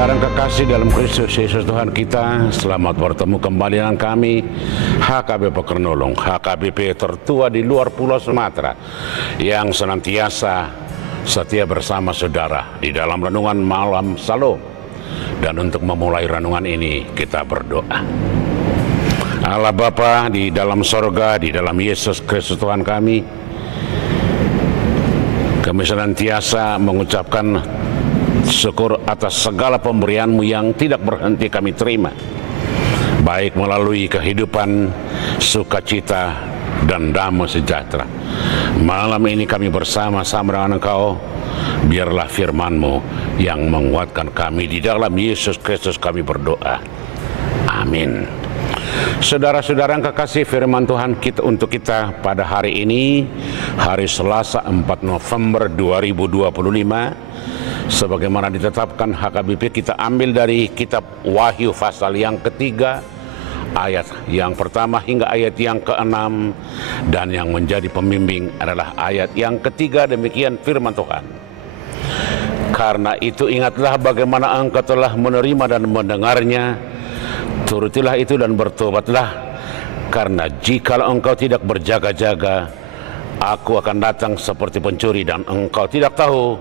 Saudara kekasih dalam Kristus Yesus Tuhan kita, selamat bertemu kembali dengan kami HKBP Pekernolong, HKBP tertua di luar Pulau Sumatera yang senantiasa setia bersama saudara di dalam renungan malam Salom. Dan untuk memulai renungan ini kita berdoa. Allah Bapa di dalam sorga, di dalam Yesus Kristus Tuhan kami senantiasa mengucapkan syukur atas segala pemberian-Mu yang tidak berhenti kami terima, baik melalui kehidupan, sukacita, dan damai sejahtera. Malam ini kami bersama-sama dengan Engkau, biarlah firman-Mu yang menguatkan kami. Di dalam Yesus Kristus kami berdoa. Amin. Saudara-saudara yang kekasih, firman Tuhan kita untuk kita pada hari ini, hari Selasa 4 November 2025, sebagaimana ditetapkan HKBP, kita ambil dari kitab Wahyu pasal yang ketiga, ayat yang pertama hingga ayat yang keenam, dan yang menjadi pembimbing adalah ayat yang ketiga. Demikian firman Tuhan. Karena itu ingatlah bagaimana engkau telah menerima dan mendengarnya, turutilah itu dan bertobatlah, karena jikalau engkau tidak berjaga-jaga, aku akan datang seperti pencuri dan engkau tidak tahu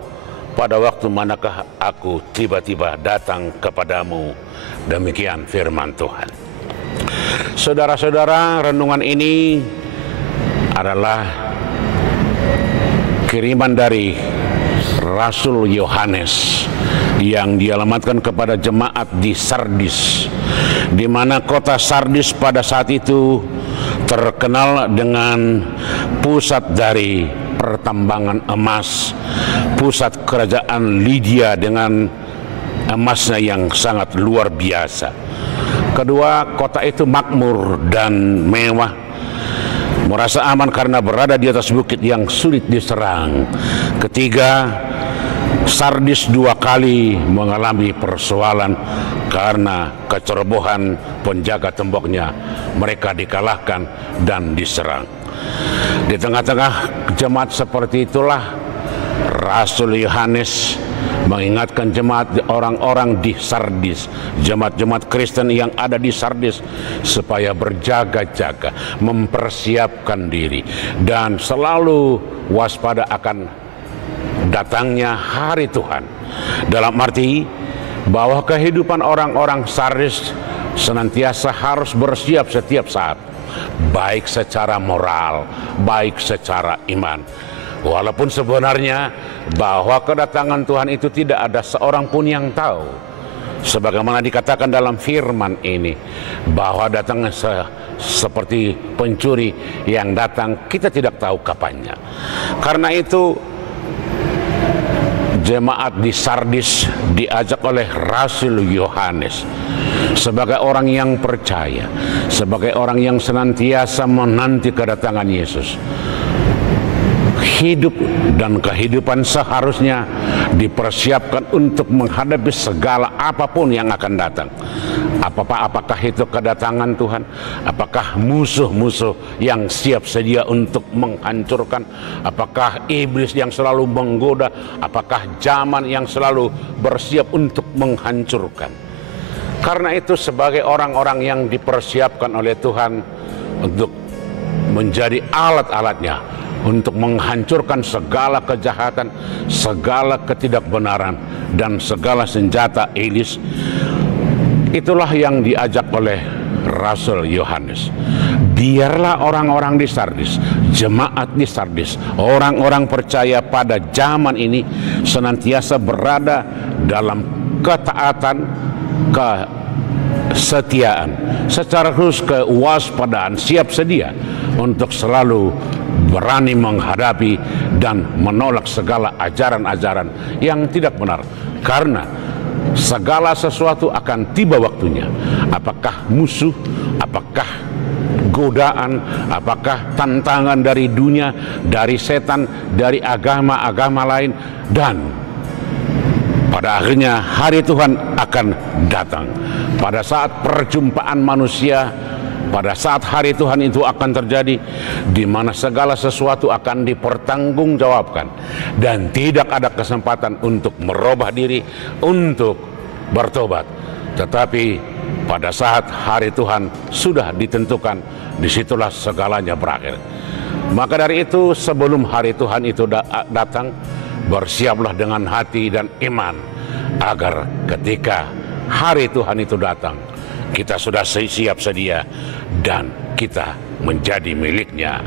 pada waktu manakah aku tiba-tiba datang kepadamu. Demikian firman Tuhan. Saudara-saudara, renungan ini adalah kiriman dari Rasul Yohanes yang dialamatkan kepada jemaat di Sardis, di mana kota Sardis pada saat itu terkenal dengan pusat dari pertambangan emas, pusat kerajaan Lydia dengan emasnya yang sangat luar biasa. Kedua, kota itu makmur dan mewah, merasa aman karena berada di atas bukit yang sulit diserang. Ketiga, Sardis dua kali mengalami persoalan karena kecerobohan penjaga temboknya. Mereka dikalahkan dan diserang. Di tengah-tengah jemaat seperti itulah Rasul Yohanes mengingatkan jemaat orang-orang di Sardis, jemaat-jemaat Kristen yang ada di Sardis, supaya berjaga-jaga, mempersiapkan diri, dan selalu waspada akan datangnya hari Tuhan. Dalam arti bahwa kehidupan orang-orang Sardis senantiasa harus bersiap setiap saat, baik secara moral, baik secara iman. Walaupun sebenarnya bahwa kedatangan Tuhan itu tidak ada seorang pun yang tahu, sebagaimana dikatakan dalam firman ini, bahwa datangnya seperti pencuri yang datang, kita tidak tahu kapannya. Karena itu jemaat di Sardis diajak oleh Rasul Yohanes sebagai orang yang percaya, sebagai orang yang senantiasa menanti kedatangan Yesus. Hidup dan kehidupan seharusnya dipersiapkan untuk menghadapi segala apapun yang akan datang. Apakah itu kedatangan Tuhan, apakah musuh-musuh yang siap sedia untuk menghancurkan, apakah iblis yang selalu menggoda, apakah zaman yang selalu bersiap untuk menghancurkan. Karena itu sebagai orang-orang yang dipersiapkan oleh Tuhan untuk menjadi alat-alatnya untuk menghancurkan segala kejahatan, segala ketidakbenaran, dan segala senjata iblis, itulah yang diajak oleh Rasul Yohanes. Biarlah orang-orang di Sardis, jemaat di Sardis, orang-orang percaya pada zaman ini senantiasa berada dalam ketaatan, kesetiaan, secara khusus kewaspadaan, siap sedia untuk selalu berani menghadapi dan menolak segala ajaran-ajaran yang tidak benar. Karena segala sesuatu akan tiba waktunya. Apakah musuh, apakah godaan, apakah tantangan dari dunia, dari setan, dari agama-agama lain, dan pada akhirnya hari Tuhan akan datang. Pada saat perjumpaan manusia, pada saat hari Tuhan itu akan terjadi, di mana segala sesuatu akan dipertanggungjawabkan dan tidak ada kesempatan untuk merubah diri, untuk bertobat. Tetapi pada saat hari Tuhan sudah ditentukan, disitulah segalanya berakhir. Maka dari itu, sebelum hari Tuhan itu datang, bersiaplah dengan hati dan iman, agar ketika hari Tuhan itu datang, kita sudah siap sedia dan kita menjadi miliknya.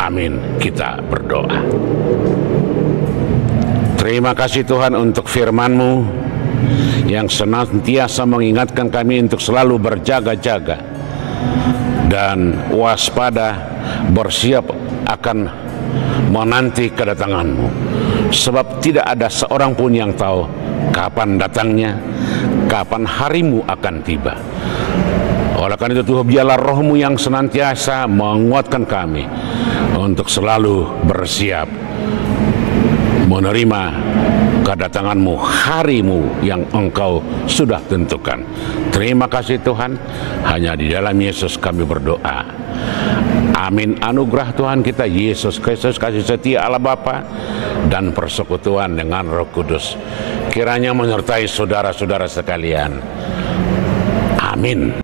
Amin. Kita berdoa. Terima kasih Tuhan untuk firman-Mu yang senantiasa mengingatkan kami untuk selalu berjaga-jaga dan waspada, bersiap akan menanti kedatangan-Mu. Sebab tidak ada seorang pun yang tahu kapan datangnya, kapan hari-Mu akan tiba. Oleh karena itu Tuhan, biarlah Roh-Mu yang senantiasa menguatkan kami untuk selalu bersiap menerima kedatangan-Mu, hari-Mu yang Engkau sudah tentukan. Terima kasih Tuhan, hanya di dalam Yesus kami berdoa. Amin. Anugerah Tuhan kita Yesus Kristus, kasih setia Allah Bapa, dan persekutuan dengan Roh Kudus kiranya menyertai saudara-saudara sekalian. Amin.